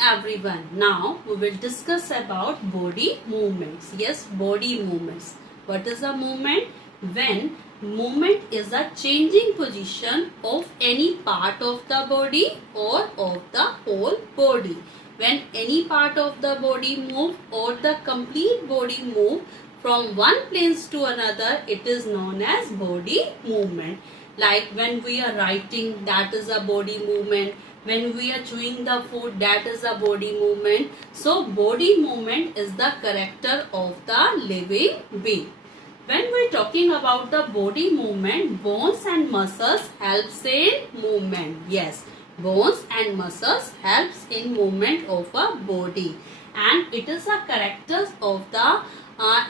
everyone. Now we will discuss about body movements. Yes, body movements. What is a movement? When movement is a changing position of any part of the body or of the whole body. When any part of the body move or the complete body move from one place to another, it is known as body movement. Like when we are writing, that is a body movement. When we are chewing the food, that is a body movement. So body movement is the character of the living being. When we are talking about the body movement, bones and muscles helps in movement. Yes, bones and muscles helps in movement of a body, and it is a character of the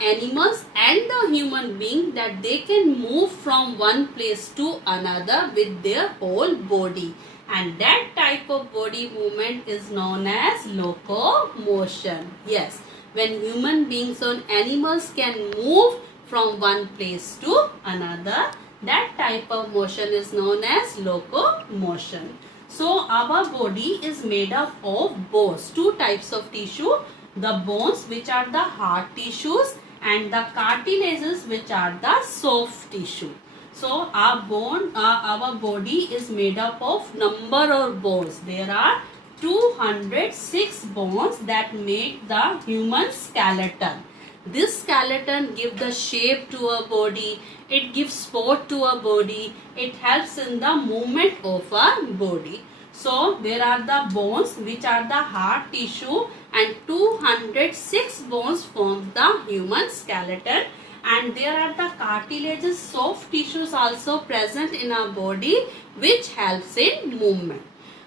animals and the human being that they can move from one place to another with their whole body, and that type of body movement is known as locomotion. Yes, when human beings or animals can move from one place to another, that type of motion is known as locomotion. So our body is made up of bones, two types of tissue, the bones which are the hard tissues and the cartilages which are the soft tissue. So our body is made up of number of bones. There are 206 bones that make the human skeleton. This skeleton gives the shape to a body, it gives support to a body, it helps in the movement of a body. So there are the bones which are the hard tissue, and 206 bones form the human skeleton, and there are the cartilages, soft tissues also present in our body which helps in movement.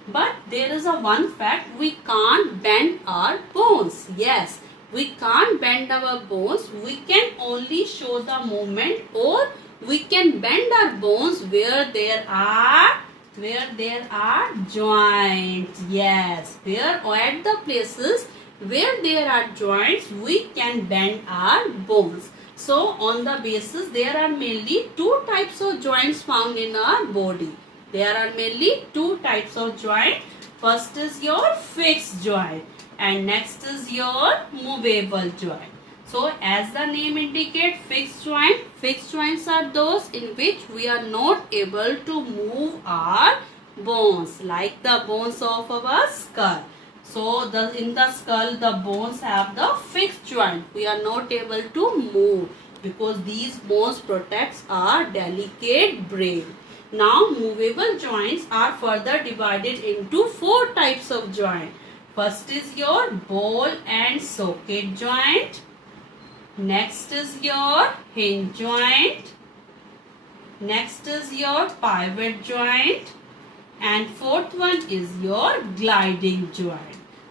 But there is a one fact, we can't bend our bones. Yes, we can't bend our bones. We can only show the movement, or we can bend our bones where there are joints. Yes, where at the places where there are joints, we can bend our bones. So on the basis, there are mainly two types of joints found in our body. There are mainly two types of joint. First is your fixed joint, and next is your movable joint. So as the name indicates, fixed joints are those in which we are not able to move our bones, like the bones of our skull. So in the skull, the bones have the fixed joint. We are not able to move because these bones protects our delicate brain. Now movable joints are further divided into four types of joint. First is your ball and socket joint. Next is your hinge joint. Next is your pivot joint. And fourth one is your gliding joint.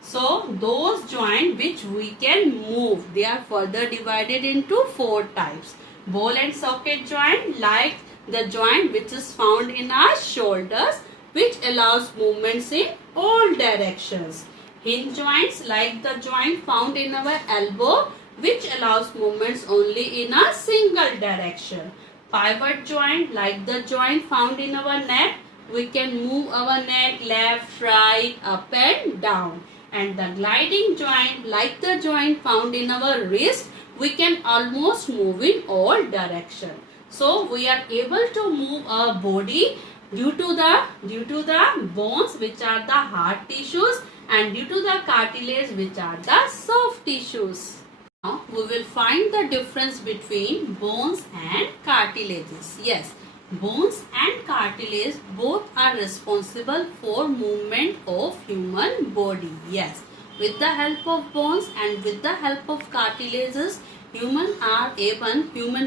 So those joints which we can move, they are further divided into four types. Ball and socket joint, like the joint which is found in our shoulders, which allows movements in all directions. Hinge joints, like the joint found in our elbow, which allows movements only in a single direction. Pivot joint, like the joint found in our neck, we can move our neck left, right, up and down. And the gliding joint, like the joint found in our wrist, we can almost move in all directions. So we are able to move our body due to the bones which are the hard tissues, and due to the cartilage which are the soft tissues. Now we will find the difference between bones and cartilages. Yes, bones and cartilage both are responsible for movement of human body. Yes, with the help of bones and with the help of cartilages, human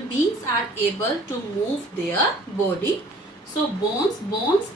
beings are able to move their body. So bones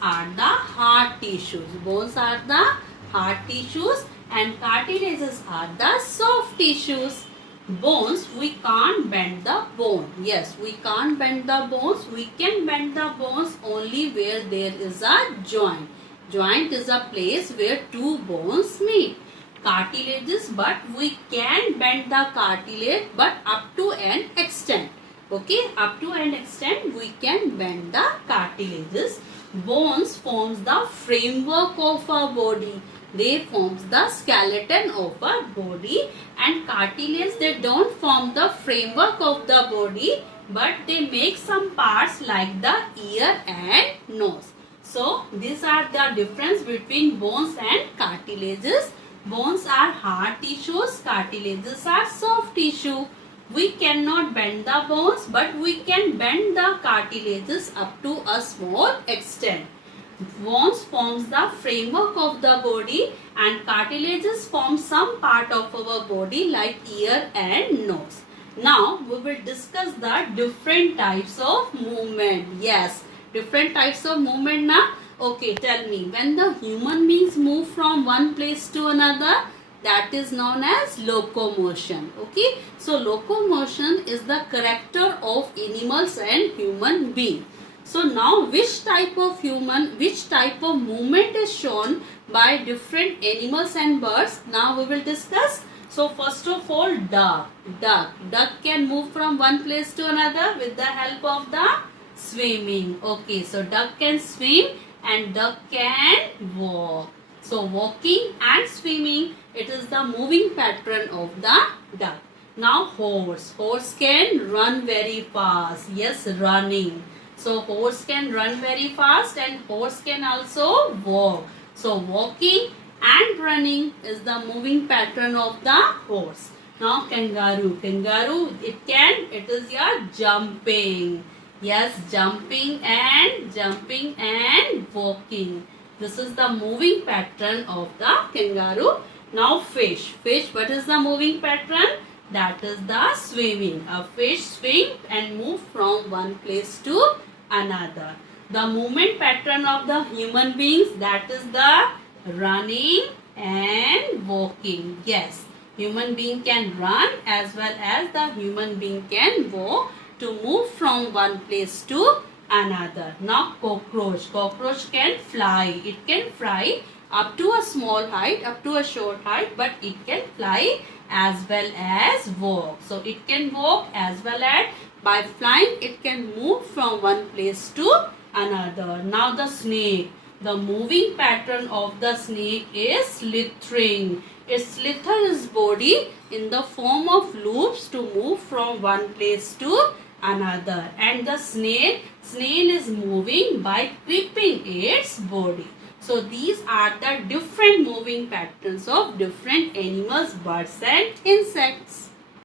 are the hard tissues. Bones are the hard tissues and cartilages are the soft tissues. Bones, we can't bend the bone. Yes, we can't bend the bones. We can bend the bones only where there is a joint. Joint is a place where two bones meet. Cartilages, but we can bend the cartilage, but up to an extent. Okay, up to an extent we can bend the cartilages. Bones forms the framework of our body. They forms the skeleton of our body, and cartilage, they don't form the framework of the body, but they make some parts like the ear and nose. So these are the difference between bones and cartilages. Bones are hard tissues, cartilages are soft tissue. We cannot bend the bones, but we can bend the cartilages up to a small extent. Bones forms the framework of the body, and cartilages form some part of our body like ear and nose. Now we will discuss the different types of movement. Yes, different types of movement na? Okay, tell me, when the human beings move from one place to another, that is known as locomotion. Okay, so locomotion is the character of animals and human being. So now which type of movement is shown by different animals and birds? Now we will discuss. So first of all, duck can move from one place to another with the help of the swimming. Okay, so duck can swim and duck can walk. So walking and swimming, it is the moving pattern of the duck. Now horse can run very fast. Yes, running. So horse can run very fast and horse can also walk. So walking and running is the moving pattern of the horse. Now kangaroo, it is your jumping. Yes, jumping and walking. This is the moving pattern of the kangaroo. Now fish, what is the moving pattern? That is the swimming. A fish swim and move from one place to another. The movement pattern of the human beings, that is the running and walking. Yes, human being can run as well as the human being can walk to move from one place to another. Now cockroach can fly. It can fly up to a small height, up to a short height, but it can fly as well as walk. So it can walk as well as by flying it can move from one place to another. Now the snake. The moving pattern of the snake is slithering. It slithers its body in the form of loops to move from one place to another. And the snail is moving by creeping its body. So these are the different moving patterns of different animals, birds and insects.